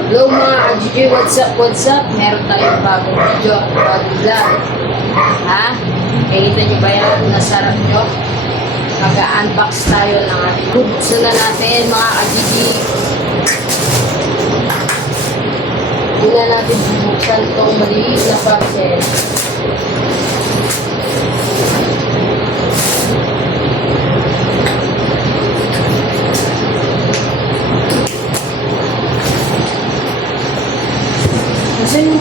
Hello mga ka-GG, what's up? Meron tayong bagong video, bagong vlog. Ha? Nakikita nyo ba yan? Nasarap nyo? Mag-unbox tayo ng ating buksan na natin mga ka-GG. Hindi na natin buksan itong maliit na parcel. Kasi yung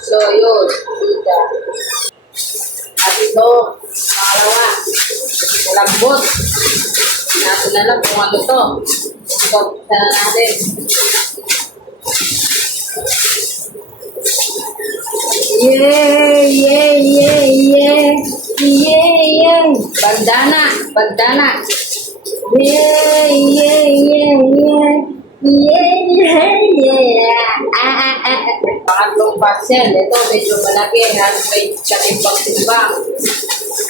so, yun. Dita. At ito, pangalawa. Malambot. Natin na lang kung ano to. Ito, buksan na natin. Yeah. Bandana. Yeah. Pangatlong parcel. Ito, medyo malaki. May katimbang-timbang.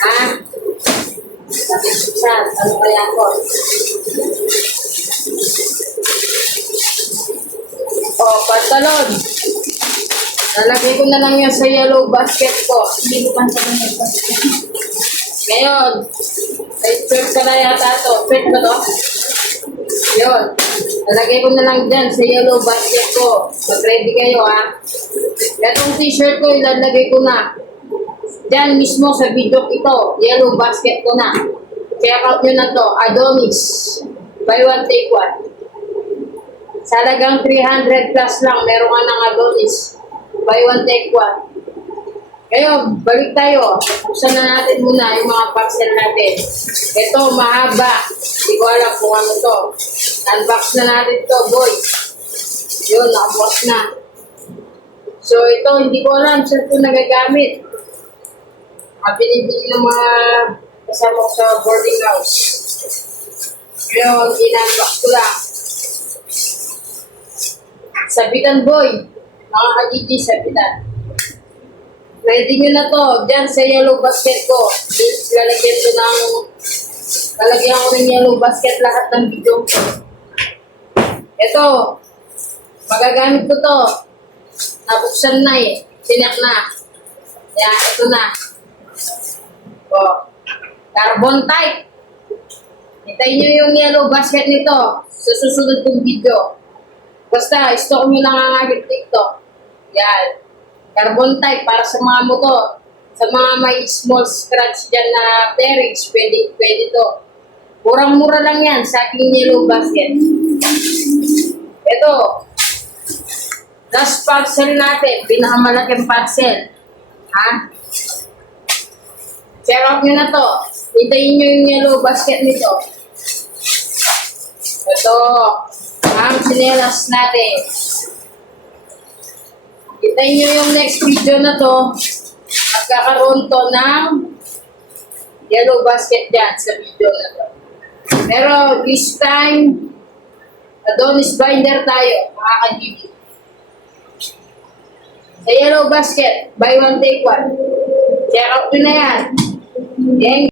Ha? Katimbang. Ano kaya ko? Pantalon. Nalagay ko na lang yan sa yellow basket ko. Hindi ko pantalon yung basket. Ngayon, ay-prep ka na yata ito. Prep ba ito? Yun. Nalagay ko na lang dyan sa yellow basket ko. Mag-ready kayo ha. Itong t-shirt ko, ilalagay ko na. Dyan mismo sa video ito. Yellow basket ko na. Check out nyo na to. Adonis. Buy one, take one. Sa halagang 300 plus lang, meron ka ng Adonis. Buy one, take one. Ngayon, balik tayo. Buksan na natin muna yung mga parcel natin. Ito, mahaba. Hindi ko alam kung ano to. Unbox na natin to, boy. Yun, nakabukas na. So, ito, hindi ko alam saan ito nagagamit. Binibili ng mga kasama ko sa boarding house. Ngayon, in-unbox ko lang. Sabitan, boy. Mga ka-GG, sabitan. Ready nyo na to. Diyan sa yellow basket ko. Lalagyan ko ng yellow basket lahat ng video ko. Ito. Magagamit ko to. Nabuksan na eh. Sinak na. Yan, ito na. Carbon type. Hintayin nyo yung yellow basket nito sa susunod kong video. Basta, stock nyo lang ang aking TikTok. Yan. Carbon type para sa mga motor. Sa mga may small scratch dyan na bearings, pwede to. Murang-mura lang yan sa aking yellow basket. Ito. Last parcel natin. Pinakamalaking parcel. Ha? Check out nyo na to. Hintayin nyo yung yellow basket nito. Ito. Ang sinelas natin. Hintayin nyo yung next video na to. Magkakaroon to ng yellow basket dyan sa video na to. Pero this time, Adonis binder tayo, mga ka-GG. Sa yellow basket, buy one, take one. Check out nyo na yan. Okay?